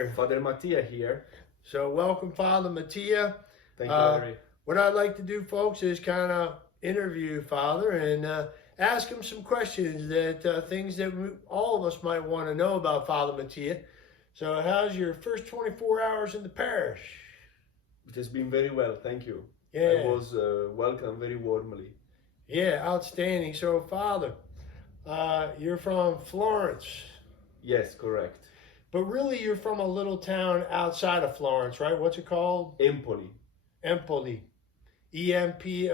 here. Father Mattia here. So welcome, Father Mattia. Thank you, Larry. What I'd like to do, folks, is kind of interview Father and ask him some questions that things that all of us might want to know about Father Mattia. So how's your first 24 hours in the parish? It has been very well, thank you. Yeah. I was welcomed very warmly. Yeah, outstanding. So, Father, you're from Florence. Yes, correct. But really, you're from a little town outside of Florence, right? What's it called? Empoli. Empoli. Empoli?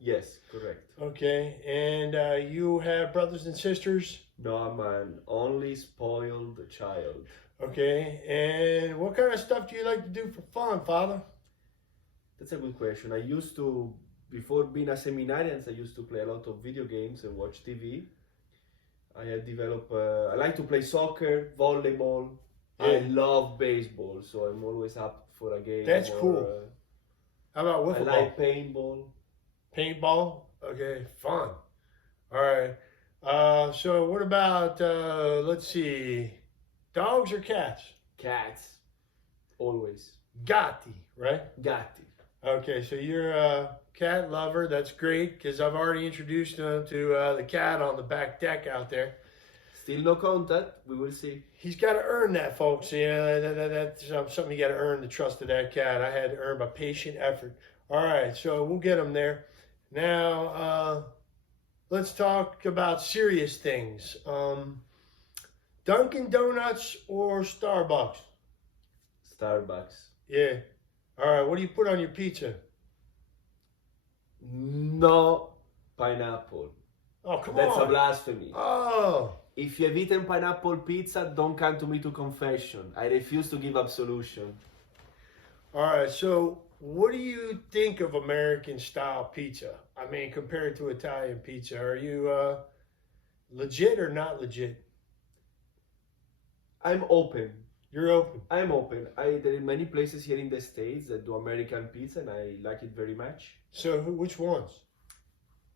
Yes, correct. Okay. And you have brothers and sisters? No, I'm an only spoiled child. Okay. And what kind of stuff do you like to do for fun, Father? That's a good question. I used to, before being a seminarian, I used to play a lot of video games and watch TV. I had developed, I like to play soccer, volleyball. Yeah. I love baseball, so I'm always up for a game. That's cool. How about wiffle ball? I like paintball. Paintball? Okay, fun. All right. So what about, let's see, dogs or cats? Cats. Always. Gatti, right? Gatti. Okay, so you're a cat lover. That's great because I've already introduced him to the cat on the back deck out there. Still no contact. We will see. He's got to earn that, folks. You know, that's something you got to earn the trust of that cat. I had to earn by patient effort. All right, so we'll get him there. Now, let's talk about serious things. Dunkin' Donuts or Starbucks? Starbucks. Yeah. All right, what do you put on your pizza? No pineapple. Oh, come That's on. a blasphemy. Oh. If you have eaten pineapple pizza, don't come to me to confession. I refuse to give absolution. All right, so what do you think of American style pizza? I mean, compared to Italian pizza, are you legit or not legit? I'm open. You're open. I'm open. There are many places here in the States that do American pizza and I like it very much. So which ones?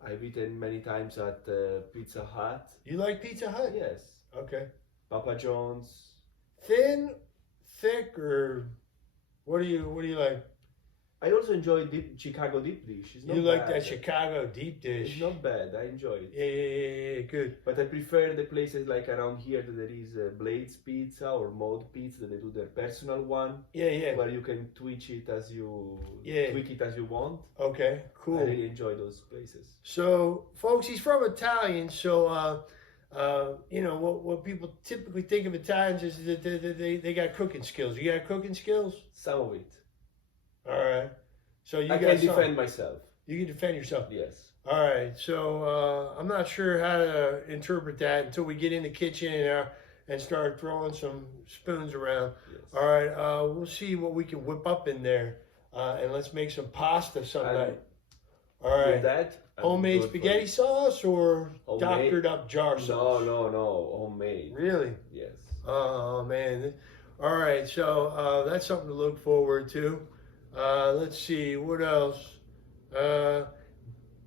I've eaten many times at Pizza Hut. You like Pizza Hut? Yes. Okay. Papa John's. Thin, thick, or what do you like? I also enjoy Chicago deep dish. It's not You like bad. that Chicago deep dish? It's not bad. I enjoy it. Yeah, good. But I prefer the places like around here that there is Blade's Pizza or Mode Pizza that they do their personal one. Yeah. Where you can tweak it as you want. Okay, cool. I really enjoy those places. So, folks, he's from Italian, so you know what people typically think of Italians is that they got cooking skills. You got cooking skills? Some of it. All right. So I can defend myself. You can defend yourself. Yes. All right. So I'm not sure how to interpret that until we get in the kitchen and start throwing some spoons around. Yes. All right. We'll see what we can whip up in there, and let's make some pasta someday. All right. With that, homemade spaghetti sauce or doctored up jar sauce? No. Homemade. Really? Yes. Oh man. All right. So that's something to look forward to. Let's see, what else?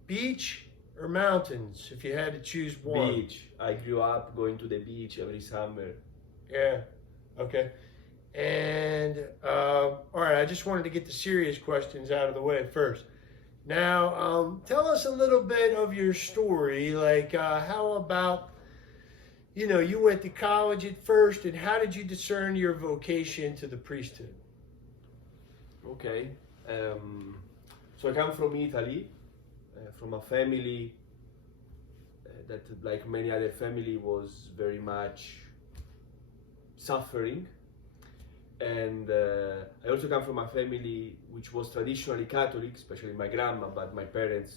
Beach or mountains, if you had to choose one? Beach. I grew up going to the beach every summer. Yeah, okay. And, all right, I just wanted to get the serious questions out of the way first. Now, tell us a little bit of your story, like how about, you know, you went to college at first, and how did you discern your vocation to the priesthood? Okay, so I come from Italy, from a family that, like many other family, was very much suffering, and I also come from a family which was traditionally Catholic, especially my grandma, but my parents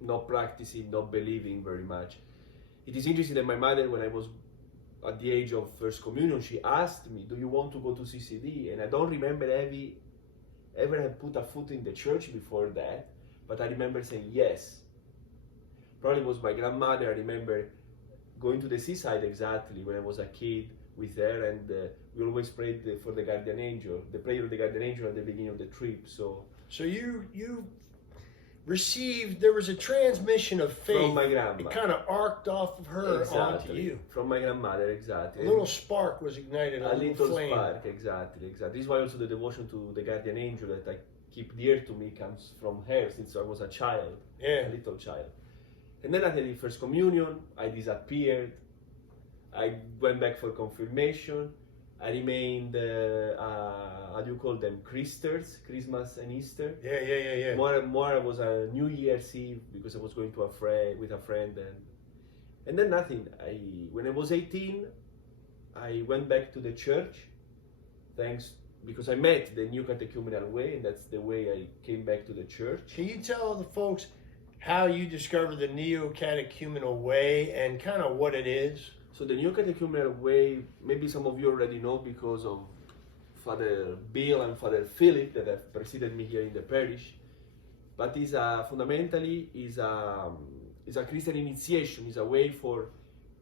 not practicing, not believing very much. It is interesting that my mother, when I was at the age of First Communion, she asked me, do you want to go to CCD? And I don't remember ever had put a foot in the church before that, but I remember saying yes. Probably was my grandmother. I remember going to the seaside exactly when I was a kid with her, and we always prayed for the guardian angel, the prayer of the guardian angel at the beginning of the trip. So you there was a transmission of faith. From my grandma. It kind of arced off of her onto you. From my grandmother, exactly. A little spark was ignited, a little flame. spark, exactly. This is why also the devotion to the guardian angel that I keep dear to me comes from her since I was a child, a little child. And then I had the first communion, I disappeared, I went back for confirmation, I remained, how do you call them, Christers, Christmas and Easter. Yeah. More was a New Year's Eve because I was going to with a friend, and then nothing. When I was 18, I went back to the church, because I met the new catechumenal way, and that's the way I came back to the church. Can you tell the folks how you discovered the neo-catechumenal way and kind of what it is? So the new catechumenal way, maybe some of you already know because of Father Bill and Father Philip that have preceded me here in the parish, but fundamentally is a Christian initiation. Is a way for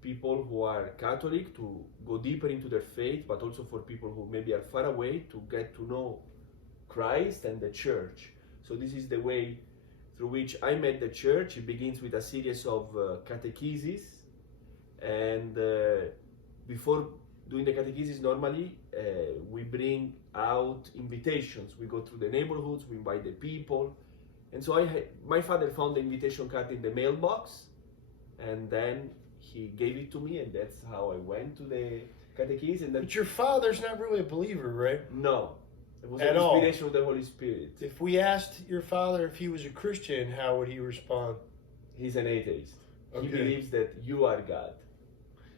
people who are Catholic to go deeper into their faith, but also for people who maybe are far away to get to know Christ and the Church. So this is the way through which I met the Church. It begins with a series of catechesis, and before doing the catechesis, normally we bring out invitations. We go through the neighborhoods, we invite the people, and so my father found the invitation card in the mailbox, and then he gave it to me, and that's how I went to the catechesis. And then, but your father's not really a believer, right? No, it was an inspiration of the Holy Spirit. If we asked your father if he was a Christian, how would he respond? He's an atheist. Okay. He believes that you are God,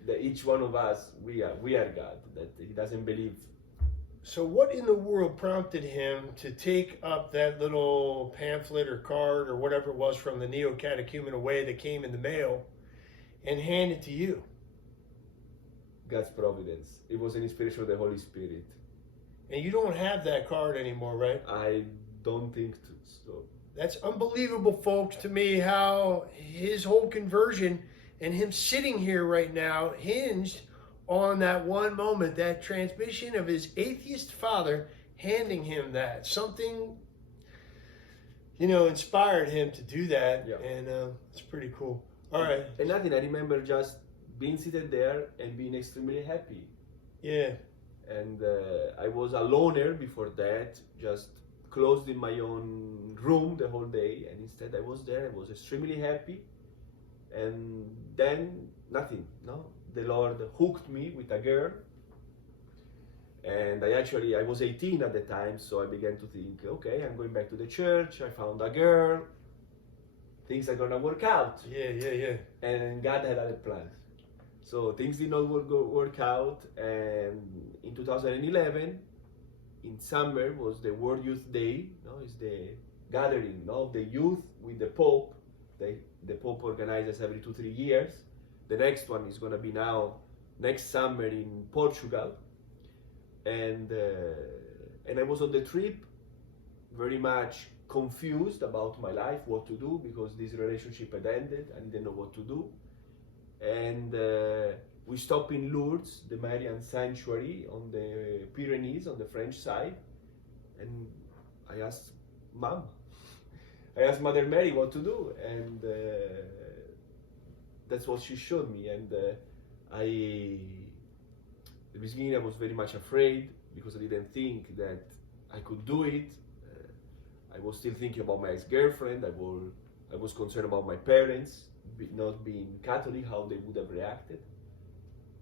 that each one of us, we are God, that he doesn't believe. So what in the world prompted him to take up that little pamphlet or card or whatever it was from the neo-catechumenal way that came in the mail and hand it to you? God's providence. It was an inspiration of the Holy Spirit. And you don't have that card anymore, right? I don't think so. That's unbelievable, folks, to me, how his whole conversion and him sitting here right now hinged on that one moment, that transmission of his atheist father handing him that. Something, inspired him to do that, and it's pretty cool. All right. And nothing, I remember just being seated there and being extremely happy. Yeah. And I was a loner before that, just closed in my own room the whole day, and instead I was there, I was extremely happy, and then nothing, no? The Lord hooked me with a girl, and I was 18 at the time, so I began to think, okay, I'm going back to the church, I found a girl, things are gonna work out. Yeah. And God had other plans. So things did not work out, and in 2011, in summer, was the World Youth Day. It's the gathering of the youth with the Pope. The Pope organizes every 2-3 years. The next one is going to be now next summer in Portugal, and I was on the trip, very much confused about my life, what to do, because this relationship had ended. I didn't know what to do. And we stopped in Lourdes, the Marian sanctuary on the Pyrenees, on the French side, and I asked Mother Mary what to do, and that's what she showed me. And at the beginning I was very much afraid because I didn't think that I could do it. I was still thinking about my ex-girlfriend. I was concerned about my parents, not being Catholic, how they would have reacted.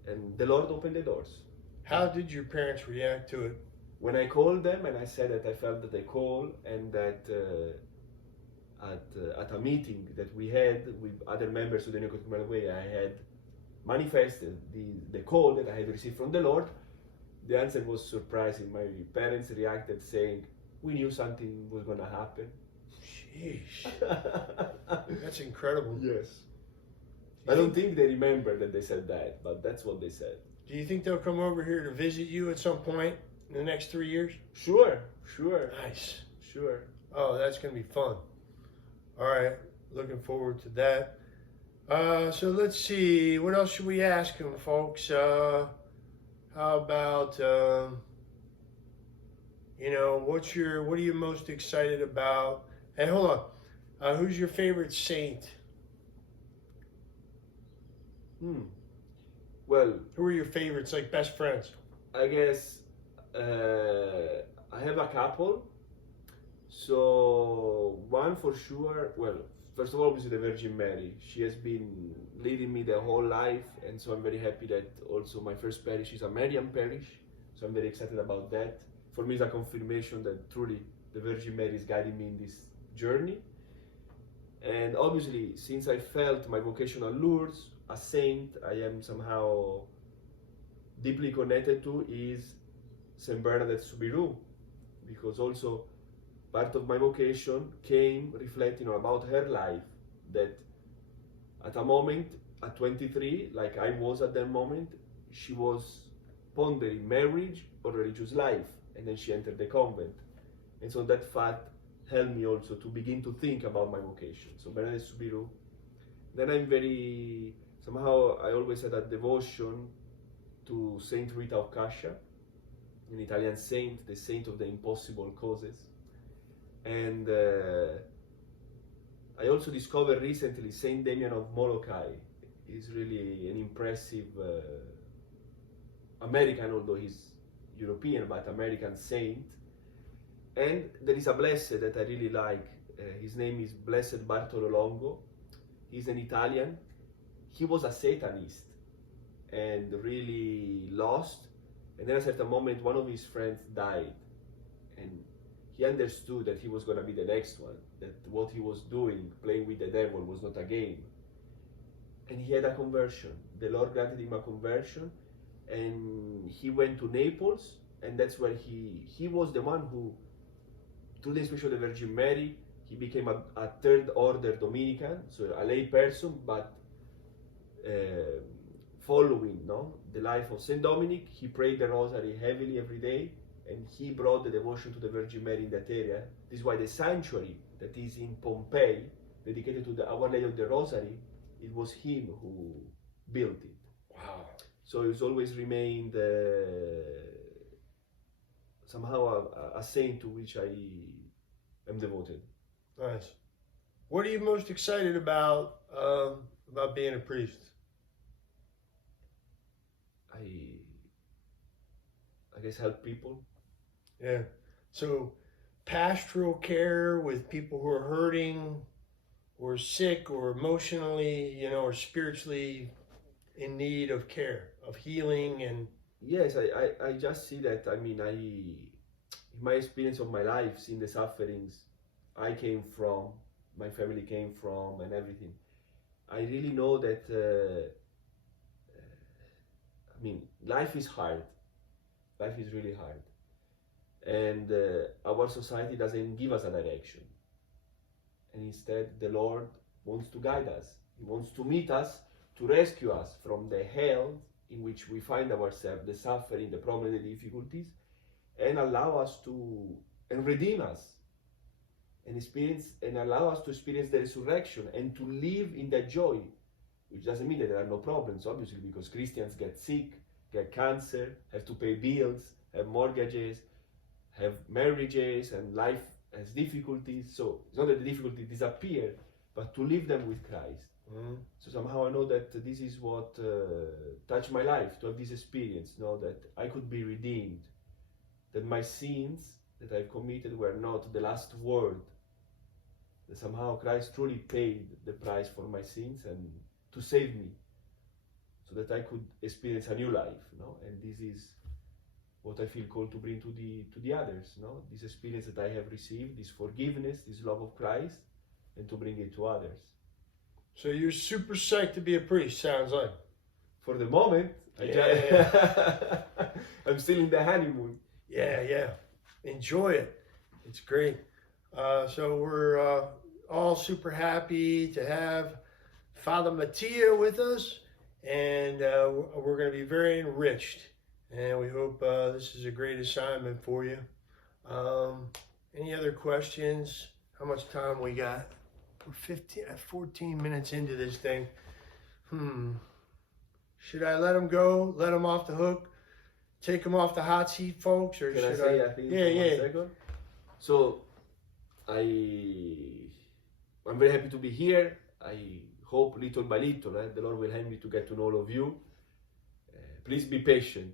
And the Lord opened the doors. How did your parents react to it? When I called them and I said that I felt that I called, and that at a meeting that we had with other members of the Neo-Catechumenal Way, I had manifested the call that I had received from the Lord, the answer was surprising. My parents reacted saying, "We knew something was going to happen." Sheesh. That's incredible. Yes. I don't think they remember that they said that, but that's what they said. Do you think they'll come over here to visit you at some point in the next 3 years? Sure. Nice. Sure. Oh, that's going to be fun. All right. Looking forward to that. So let's see. What else should we ask them, folks? How about, what are you most excited about? And hold on. Who's your favorite saint? Well, Who are your favorites, like best friends? I guess I have a couple. So one for sure, well, first of all, obviously the Virgin Mary. She has been leading me the whole life, and so I'm very happy that also my first parish is a Marian parish. So I'm very excited about that. For me, it's a confirmation that truly the Virgin Mary is guiding me in this journey. And obviously, since I felt my vocation on Lourdes, a saint I am somehow deeply connected to is Saint Bernadette Soubirous, because also part of my vocation came reflecting about her life, that at a moment, at 23, like I was at that moment, she was pondering marriage or religious life, and then she entered the convent. And so that fact helped me also to begin to think about my vocation. So Bernadette Soubirous. Then I'm very, somehow I always had a devotion to Saint Rita of Cascia, an Italian saint, the saint of the impossible causes. And I also discovered recently Saint Damian of Molokai. He's really an impressive American, although he's European, but American saint. And there is a blessed that I really like. His name is Blessed Bartolo Longo. He's an Italian. He was a Satanist and really lost. And then at a certain moment, one of his friends died. And he understood that he was going to be the next one, that what he was doing, playing with the devil, was not a game. And he had a conversion. The Lord granted him a conversion, and he went to Naples, and that's where he was the one who, through the inspiration of the Virgin Mary, he became a third order Dominican, so a lay person, but following the life of Saint Dominic. He prayed the Rosary heavily every day, and he brought the devotion to the Virgin Mary in that area. This is why the sanctuary that is in Pompeii, dedicated to the Our Lady of the Rosary, it was him who built it. Wow. So he's always remained somehow a saint to which I am devoted. Nice. What are you most excited about being a priest? I guess help people. Yeah. So pastoral care with people who are hurting or sick or emotionally, or spiritually in need of care, of healing. And yes, I just see that. I mean, in my experience of my life, seeing the sufferings I came from, my family came from, and everything, I really know that life is hard. Life is really hard, and our society doesn't give us a direction, and instead the Lord wants to guide us. He wants to meet us, to rescue us from the hell in which we find ourselves, the suffering, the problem, the difficulties, and allow us to, and redeem us, and experience, and allow us to experience the resurrection and to live in that joy, which doesn't mean that there are no problems, obviously, because Christians get sick, get cancer, have to pay bills, have mortgages, have marriages, and life has difficulties. So it's not that the difficulties disappear, but to live them with Christ. mm-hmm. So somehow I know that this is what touched my life, to have this experience, that I could be redeemed, that my sins that I've committed were not the last word, that somehow Christ truly paid the price for my sins and to save me, so that I could experience a new life, and this is what I feel called to bring to the others, this experience that I have received, this forgiveness, this love of Christ, and to bring it to others. So you're super psyched to be a priest, sounds like. For the moment, Yeah. I'm still in the honeymoon. Yeah. Enjoy it. It's great. So we're all super happy to have Father Mattia with us, and we're going to be very enriched, and we hope this is a great assignment for you. Any other questions? How much time we got? We're 14 minutes into this thing. Should I let him go? Let him off the hook? Take him off the hot seat, folks? Or Can should I say a thing for 1 second? So I'm very happy to be here. I hope little by little the Lord will help me to get to know all of you. Please be patient.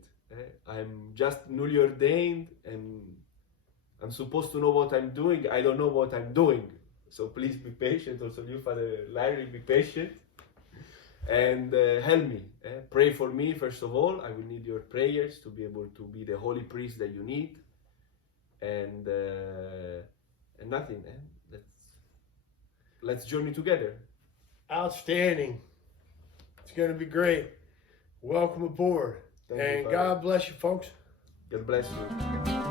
I'm just newly ordained and I'm supposed to know what I'm doing. I don't know what I'm doing. So please be patient. Also you, Father Larry, be patient. And help me. Pray for me, first of all. I will need your prayers to be able to be the holy priest that you need. And nothing. Let's journey together. Outstanding. It's going to be great. Welcome aboard. Thank you, And Father. God bless you, folks. God bless you.